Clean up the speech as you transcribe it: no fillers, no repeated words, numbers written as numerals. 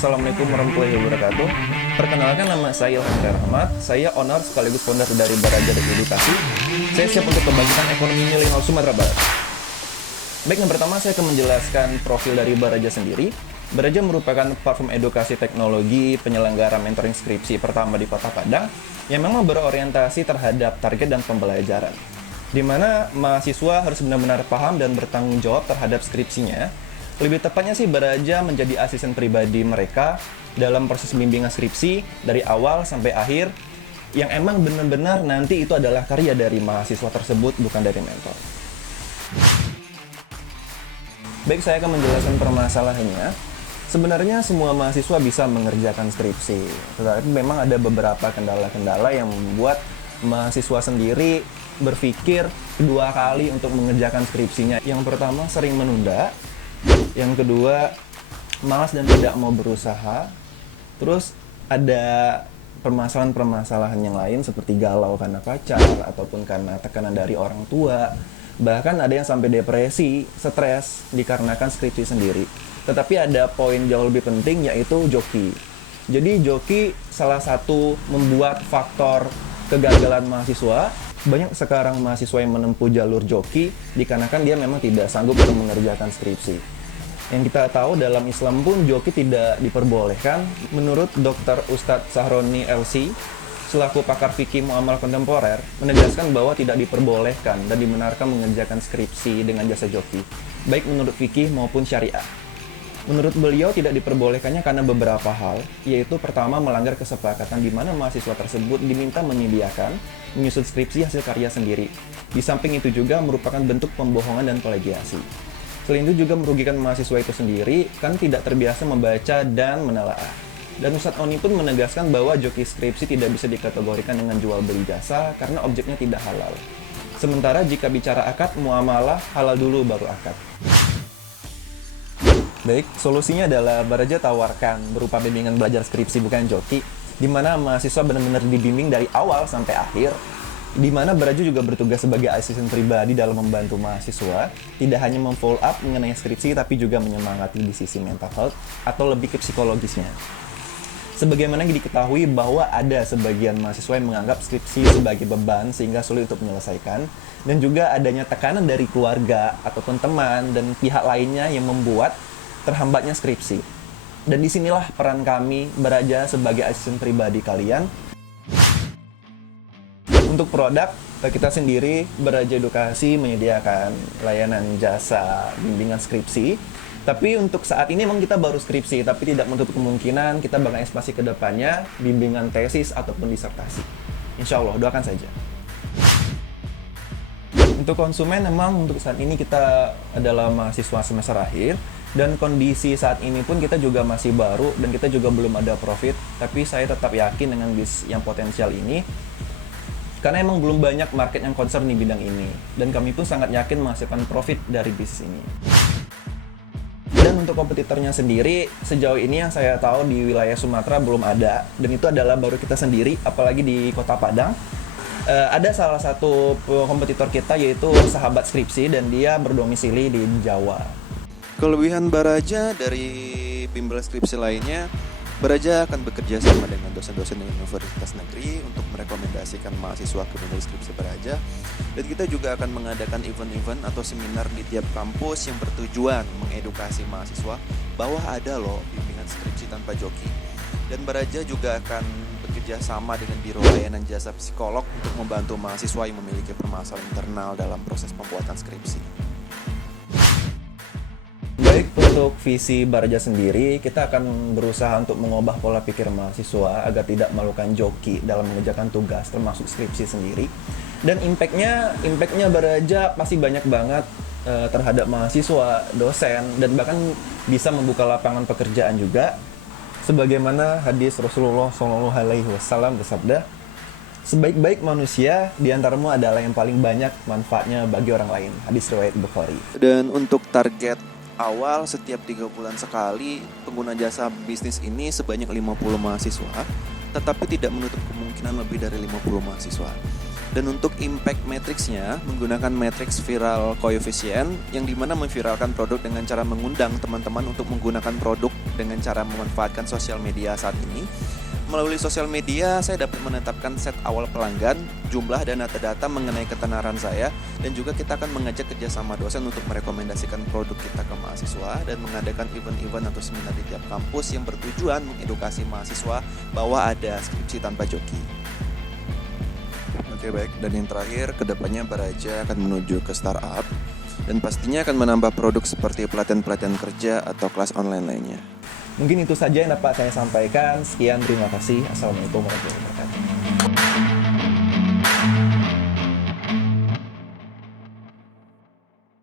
Assalamualaikum warahmatullahi wabarakatuh. Perkenalkan, nama saya Ilham Rahmat. Saya owner sekaligus founder dari Baraja Edukasi. Saya siap untuk kebangkitan ekonomi milenial Sumatera Barat. Baik, yang pertama saya akan menjelaskan profil dari Baraja sendiri. Baraja merupakan platform edukasi teknologi penyelenggara mentoring skripsi pertama di Kota Padang yang memang berorientasi terhadap target dan pembelajaran, di mana mahasiswa harus benar-benar paham dan bertanggung jawab terhadap skripsinya. Lebih tepatnya sih, Baraja menjadi asisten pribadi mereka dalam proses bimbingan skripsi dari awal sampai akhir, yang emang benar-benar nanti itu adalah karya dari mahasiswa tersebut, bukan dari mentor. Baik, saya akan menjelaskan permasalahannya. Sebenarnya semua mahasiswa bisa mengerjakan skripsi, tetapi memang ada beberapa kendala-kendala yang membuat mahasiswa sendiri berpikir dua kali untuk mengerjakan skripsinya. Yang pertama, sering menunda. Yang kedua, malas dan tidak mau berusaha. Terus ada permasalahan-permasalahan yang lain seperti galau karena pacar ataupun karena tekanan dari orang tua. Bahkan ada yang sampai depresi, stres dikarenakan skripsi sendiri. Tetapi ada poin jauh lebih penting, yaitu joki. Jadi joki salah satu membuat faktor kegagalan mahasiswa. Banyak sekarang mahasiswa yang menempuh jalur joki dikarenakan dia memang tidak sanggup untuk mengerjakan skripsi. Yang kita tahu, dalam Islam pun joki tidak diperbolehkan. Menurut Dr. Ustadz Sahroni LC, selaku pakar fikih muamalah kontemporer, menegaskan bahwa tidak diperbolehkan dan dibenarkan mengerjakan skripsi dengan jasa joki, baik menurut fikih maupun syariah. Menurut beliau, tidak diperbolehkannya karena beberapa hal, yaitu pertama, melanggar kesepakatan di mana mahasiswa tersebut diminta menyediakan menyusun skripsi hasil karya sendiri. Di samping itu juga merupakan bentuk pembohongan dan plagiasi. Selain itu juga merugikan mahasiswa itu sendiri, kan tidak terbiasa membaca dan menelaah. Dan Ustadz Oni pun menegaskan bahwa joki skripsi tidak bisa dikategorikan dengan jual beli jasa karena objeknya tidak halal. Sementara jika bicara akad muamalah, halal dulu baru akad. Baik, solusinya adalah Baraja tawarkan berupa bimbingan belajar skripsi bukan joki, di mana mahasiswa benar-benar dibimbing dari awal sampai akhir, di mana Baraja juga bertugas sebagai asisten pribadi dalam membantu mahasiswa, tidak hanya memfollow up mengenai skripsi, tapi juga menyemangati di sisi mental health atau lebih ke psikologisnya. Sebagaimana diketahui bahwa ada sebagian mahasiswa yang menganggap skripsi sebagai beban sehingga sulit untuk menyelesaikan, dan juga adanya tekanan dari keluarga ataupun teman dan pihak lainnya yang membuat terhambatnya skripsi. Dan disinilah peran kami, Baraja, sebagai asisten pribadi kalian. Untuk produk, kita sendiri, Baraja Edukasi, menyediakan layanan jasa bimbingan skripsi. Tapi untuk saat ini memang kita baru skripsi, tapi tidak menutup kemungkinan kita bakal ekspansi ke depannya, bimbingan tesis ataupun disertasi. Insya Allah, doakan saja. Untuk konsumen, memang untuk saat ini kita adalah mahasiswa semester akhir, dan kondisi saat ini pun kita juga masih baru dan kita juga belum ada profit. Tapi saya tetap yakin dengan bisnis yang potensial ini, karena emang belum banyak market yang concern di bidang ini, dan kami pun sangat yakin menghasilkan profit dari bisnis ini. Dan untuk kompetitornya sendiri, sejauh ini yang saya tahu di wilayah Sumatera belum ada, dan itu adalah baru kita sendiri, apalagi di Kota Padang. Ada salah satu kompetitor kita, yaitu Sahabat Skripsi, dan dia berdomisili di Jawa. Kelebihan Baraja dari bimbel skripsi lainnya, Baraja akan bekerja sama dengan dosen-dosen dari universitas negeri untuk merekomendasikan mahasiswa ke bimbel skripsi Baraja. Dan kita juga akan mengadakan event-event atau seminar di tiap kampus yang bertujuan mengedukasi mahasiswa bahwa ada loh bimbingan skripsi tanpa joki. Dan Baraja juga akan bekerja sama dengan Biro Layanan Jasa Psikolog untuk membantu mahasiswa yang memiliki permasalahan internal dalam proses pembuatan skripsi. Baik, untuk visi Baraja sendiri, kita akan berusaha untuk mengubah pola pikir mahasiswa agar tidak melakukan joki dalam mengerjakan tugas, termasuk skripsi sendiri. Dan impactnya Baraja pasti banyak banget terhadap mahasiswa, dosen, dan bahkan bisa membuka lapangan pekerjaan juga. Sebagaimana hadis Rasulullah SAW bersabda, sebaik-baik manusia diantaramu adalah yang paling banyak manfaatnya bagi orang lain. Hadis riwayat Bukhari. Dan untuk target awal, setiap 3 bulan sekali pengguna jasa bisnis ini sebanyak 50 mahasiswa, tetapi tidak menutup kemungkinan lebih dari 50 mahasiswa. Dan untuk impact matrix-nya menggunakan matrix viral coefficient yang dimana memviralkan produk dengan cara mengundang teman-teman untuk menggunakan produk dengan cara memanfaatkan sosial media saat ini. Melalui sosial media saya dapat menetapkan set awal pelanggan, jumlah dan data-data mengenai ketenaran saya, dan juga kita akan mengajak kerjasama dosen untuk merekomendasikan produk kita ke mahasiswa dan mengadakan event-event atau seminar di tiap kampus yang bertujuan mengedukasi mahasiswa bahwa ada skripsi tanpa joki. Oke baik, dan yang terakhir, kedepannya Baraja akan menuju ke startup dan pastinya akan menambah produk seperti pelatihan-pelatihan kerja atau kelas online lainnya. Mungkin itu saja yang dapat saya sampaikan. Sekian, terima kasih. Assalamualaikum warahmatullahi wabarakatuh.